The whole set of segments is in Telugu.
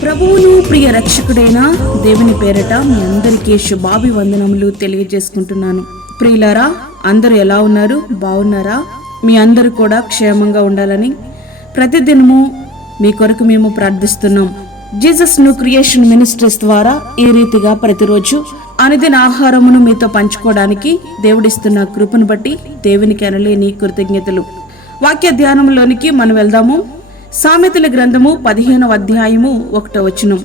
ప్రభువును ప్రియ రక్షకుడైన దేవుని పేరట మీ అందరికీ శుభాభివందనములు తెలియజేసుకుంటున్నాను. ప్రియులారా, అందరూ ఎలా ఉన్నారు? బాగున్నారా? మీ అందరూ కూడా క్షేమంగా ఉండాలని ప్రతిదినము మీ కొరకు మేము ప్రార్థిస్తున్నాం. జీసస్ న్యూ క్రియేషన్ మినిస్ట్రీస్ ద్వారా ఈ రీతిగా ప్రతిరోజు అనుదిన ఆహారమును మీతో పంచుకోవడానికి దేవుడిస్తున్న కృపను బట్టి దేవునికి అనలేని కృతజ్ఞతలు. వాక్య ధ్యానంలోనికి మనం వెళ్దాము. సామెతల గ్రంథము 15వ అధ్యాయము 1వ వచనం.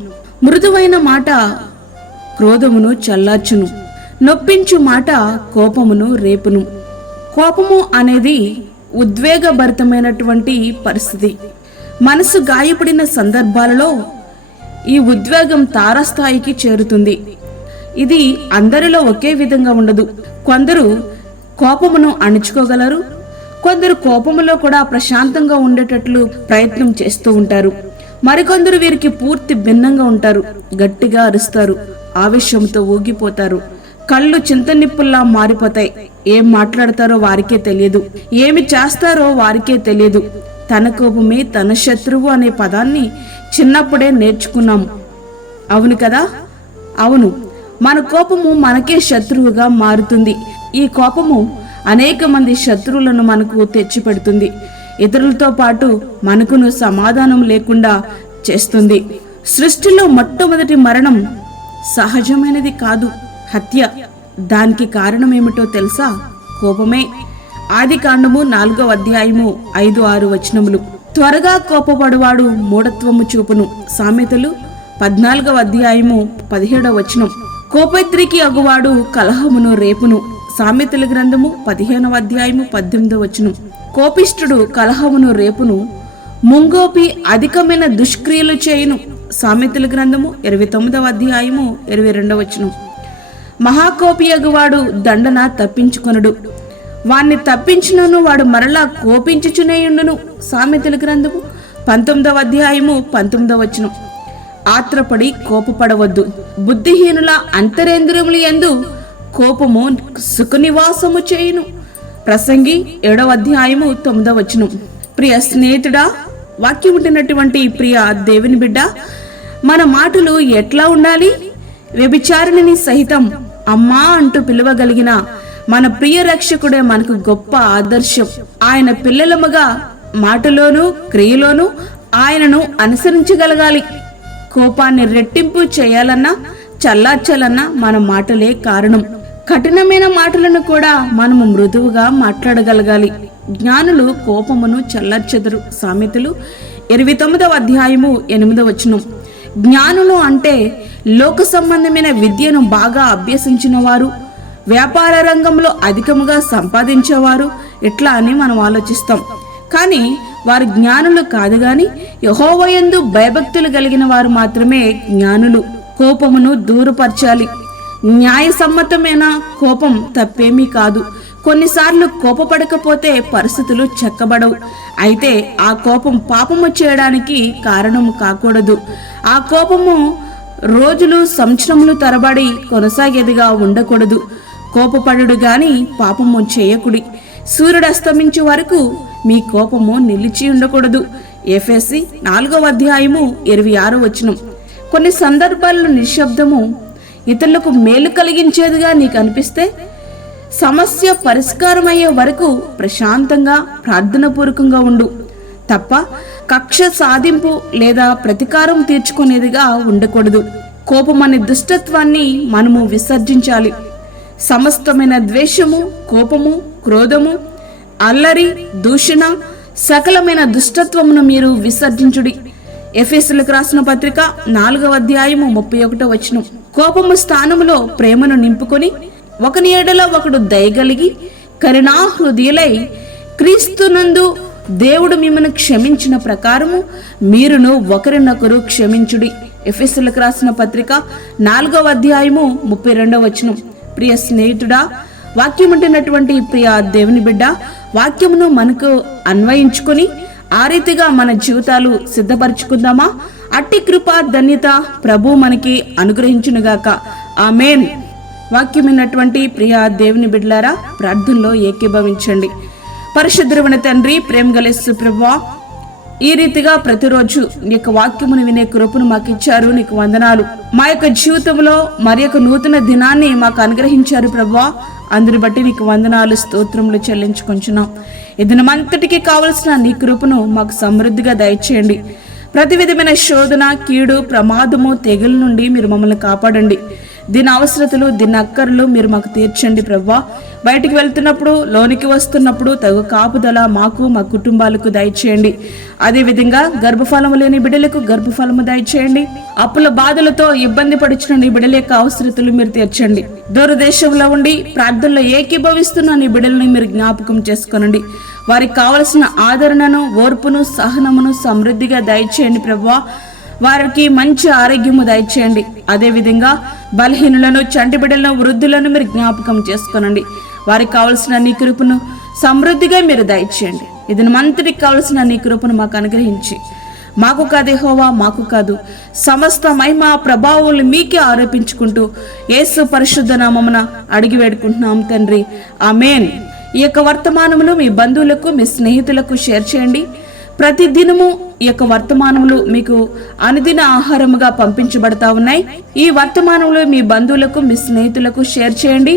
మృదువైన మాట క్రోధమును చల్లార్చును, నొప్పించు మాట కోపమును రేపును. కోపము అనేది ఉద్వేగభరితమైనటువంటి పరిస్థితి. మనసు గాయపడిన సందర్భాలలో ఈ ఉద్వేగం తారస్థాయికి చేరుతుంది. ఇది అందరిలో ఒకే విధంగా ఉండదు. కొందరు కోపమును అణుచుకోగలరు, కొందరు కోపములో కూడా ప్రశాంతంగా ఉండేటట్లు ప్రయత్నం చేస్తూ ఉంటారు. మరికొందరు వీరికి పూర్తి భిన్నంగా ఉంటారు. గట్టిగా అరుస్తారు, ఆవేశంతో ఊగిపోతారు, కళ్ళు చింతనిప్పుల్లా మారిపోతాయి. ఏం మాట్లాడతారో వారికే తెలియదు, ఏమి చేస్తారో వారికే తెలియదు. తన కోపమే తన శత్రువు అనే పదాన్ని చిన్నప్పుడే నేర్చుకున్నాం. అవును కదా? అవును, మన కోపము మనకే శత్రువుగా మారుతుంది. ఈ కోపము అనేక మంది శత్రువులను మనకు తెచ్చిపెడుతుంది. ఇతరులతో పాటు మనకును సమాధానం లేకుండా చేస్తుంది. సృష్టిలో మొట్టమొదటి మరణం సహజమైనది కాదు, హత్య. దానికి కారణమేమిటో తెలుసా? కోపమే. ఆదికాండము 4వ అధ్యాయము 5-6 వచనములు. త్వరగా కోపపడువాడు మూఢత్వము చూపును. సామెతలు 14వ అధ్యాయము 17వ వచనం. కోపత్రికి అగువాడు కలహమును రేపును. సామెతల గ్రంథము 15వ అధ్యాయము 18వ వచనం. కోపిష్ఠుడు కలహమును రేపును, ముంగోపి అధికమైన దుష్క్రియలు చేయును. సామెతల గ్రంథము 29వ అధ్యాయము 22వ వచనం. మహాకోపి అగువాడు దండన తప్పించుకొనుడు, వాణ్ణి తప్పించినను వాడు మరలా కోపించుచునేయుండును. సామెతల గ్రంథము 19వ అధ్యాయము 19వ వచనం. ఆత్రపడి కోపపడవద్దు, బుద్ధిహీనుల అంతరేంద్రియములు యందు కోపము సుఖనివాసము చేయును. ప్రసంగి 7వ అధ్యాయము 9వ వచనం. ప్రియ స్నేహితుడా, వాక్యం ఉంటున్నటువంటి ప్రియ దేవుని బిడ్డ, మన మాటలు ఎట్లా ఉండాలి? వ్యభిచారిణిని సహితం అమ్మా అంటూ పిలవగలిగిన మన ప్రియ రక్షకుడే మనకు గొప్ప ఆదర్శం. ఆయన పిల్లలముగా మాటలోను క్రియలోను ఆయనను అనుసరించగలగాలి. కోపాన్ని రెట్టింపు చేయాలన్నా చల్లార్చాలన్నా మన మాటలే కారణం. కఠినమైన మాటలను కూడా మనము మృదువుగా మాట్లాడగలగాలి. జ్ఞానులు కోపమును చల్లార్చెదరు. సామెతలు 29వ అధ్యాయము 8వ వచనం. జ్ఞానులు అంటే లోక సంబంధమైన విద్యను బాగా అభ్యసించిన వారు, వ్యాపార రంగంలో అధికముగా సంపాదించేవారు, ఇట్లా అని మనం ఆలోచిస్తాం. కానీ వారు జ్ఞానులు కాదు. గాని యెహోవా యందు భయభక్తులు కలిగిన వారు మాత్రమే జ్ఞానులు. కోపమును దూరపరచాలి. న్యాయసమ్మతమైన కోపం తప్పేమీ కాదు. కొన్నిసార్లు కోపపడకపోతే పరిస్థితులు చక్కబడవు. అయితే ఆ కోపం పాపము చేయడానికి కారణము కాకూడదు. ఆ కోపము రోజులు సంవత్సరములు తరబడి కొనసాగేదిగా ఉండకూడదు. కోపపడుడు గాని పాపము చేయకుడి. సూర్యుడు అస్తమించే వరకు మీ కోపము నిలిచి ఉండకూడదు. ఎఫెసీ 4వ అధ్యాయము 26వ వచనం. కొన్ని సందర్భాల్లో నిశ్శబ్దము ఇతరులకు మేలు కలిగించేదిగా నీకు అనిపిస్తే సమస్య పరిష్కారమయ్యే వరకు ప్రశాంతంగా ప్రార్థనాపూర్వకంగా ఉండు తప్ప కక్ష సాధింపు లేదా ప్రతీకారం తీర్చుకునేదిగా ఉండకూడదు. కోపం అనే దుష్టత్వాన్ని మనము విసర్జించాలి. సమస్తమైన ద్వేషము, కోపము, క్రోధము, అల్లరి, దూషణ, సకలమైన దుష్టత్వమును మీరు విసర్జించుడి. ఎఫెసీయులకు రాసిన పత్రిక 4వ అధ్యాయము 31వ వచనం. కోపము స్థానములో ప్రేమను నింపుకొని ఒకని ఎడల ఒకడు దయగలిగి కరుణాహృదయులై క్రీస్తునందు దేవుడు మిమ్మల్ని క్షమించిన ప్రకారము మీరును ఒకరినొకరు క్షమించుడి. ఎఫెసీయులకు రాసిన పత్రిక 4వ అధ్యాయము 32వ వచనం. ప్రియ స్నేహితుడా, వాక్యం ఉంటున్నటువంటి ప్రియ దేవుని బిడ్డ, వాక్యమును మనకు అన్వయించుకొని ఆ రీతిగా మన జీవితాలు సిద్ధపరచుకుందామా? అట్టి కృప ధన్యత ప్రభు మనకి అనుగ్రహించునుగాక. ఆమేన్. వాక్యమైనటువంటి ప్రియ దేవుని బిడ్డలారా, ప్రార్థనలో ఏకీభవించండి. పరిశుద్ధుడైన తండ్రి, ప్రేమ గల యేసు ప్రభువా, ఈ రీతిగా ప్రతిరోజు నీ యొక్క వాక్యమును వినే కృపను మాకు ఇచ్చారు, నీకు వందనాలు. మా యొక్క జీవితంలో మరి యొక్క నూతన దినాన్ని మాకు అనుగ్రహించారు ప్రభువా. అందుని బట్టి నీకు వందనాలు, స్తోత్రములు చెల్లించుకొంచున్నాం. ఈ దినమంతటికి కావలసిన నీ కృపను మాకు సమృద్ధిగా దయచేయండి. ప్రతి విధమైన శోధన, కీడు, ప్రమాదము, తెగుల నుండి మీరు మమ్మల్ని కాపాడండి. దీని అవసరతలు, దీని అక్కర్లు మీరు మాకు తీర్చండి ప్రభువా. బయటికి వెళ్తున్నప్పుడు, లోనికి వస్తున్నప్పుడు తగు కాపుదల మాకు, మా కుటుంబాలకు దయచేయండి. అదేవిధంగా గర్భఫలము లేని బిడ్డలకు గర్భఫలము దయచేయండి. అప్పుల బాధలతో ఇబ్బంది పడుచున్న నీ బిడ్డల యొక్క అవసరతలు మీరు తీర్చండి. దూరదేశంలో ఉండి ప్రార్థనలో ఏకీభవిస్తున్న నీ బిడ్డలని మీరు జ్ఞాపకం చేసుకోనండి. వారికి కావలసిన ఆదరణను, ఓర్పును, సహనమును సమృద్ధిగా దయచేయండి ప్రభువా. వారికి మంచి ఆరోగ్యము దయచేయండి. అదేవిధంగా బలహీనులను, చంటి బిడ్డలను, వృద్ధులను మీరు జ్ఞాపకం చేసుకోనండి. వారికి కావలసిన నీ కృపను సమృద్ధిగా మీరు దయచేయండి. ఇది మంతటికి కావలసిన నీ కృపను మాకు అనుగ్రహించి, మాకు కాదు యెహోవా, మాకు కాదు, సమస్త మహిమ ప్రభావాలు మీకే ఆరోపించుకుంటూ యేసు పరిశుద్ధ నామమున అడిగి వేడుకుంటున్నాం తండ్రి, ఆమేన్. ఈ యొక్క వర్తమానములు మీ బంధువులకు, మీ స్నేహితులకు షేర్ చేయండి. ప్రతి దినము ఈ యొక్క వర్తమానములు మీకు అనుదిన ఆహారముగా పంపించబడతా ఉన్నాయి. ఈ వర్తమానములు మీ బంధువులకు, మీ స్నేహితులకు షేర్ చేయండి.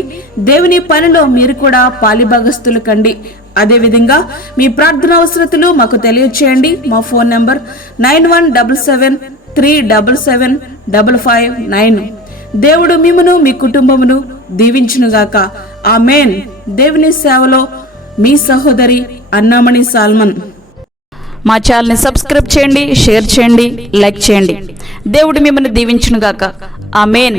దేవుని పనిలో మీరు కూడా పాలిభాగస్తులు కండి. అదేవిధంగా మీ ప్రార్థన అవసరతలు మాకు తెలియచేయండి. మా ఫోన్ నంబర్ 9177377559. దేవుడు మిమ్మును, మీ కుటుంబమును దీవించునుగాక. ఆమేన్. దేవుని సేవలో మీ సహోదరి అన్నామణి సాల్మన్. మా ఛానల్ని సబ్స్క్రైబ్ చేయండి, షేర్ చేయండి, లైక్ చేయండి. దేవుడు మిమ్మల్ని దీవించునుగాక. ఆమేన్.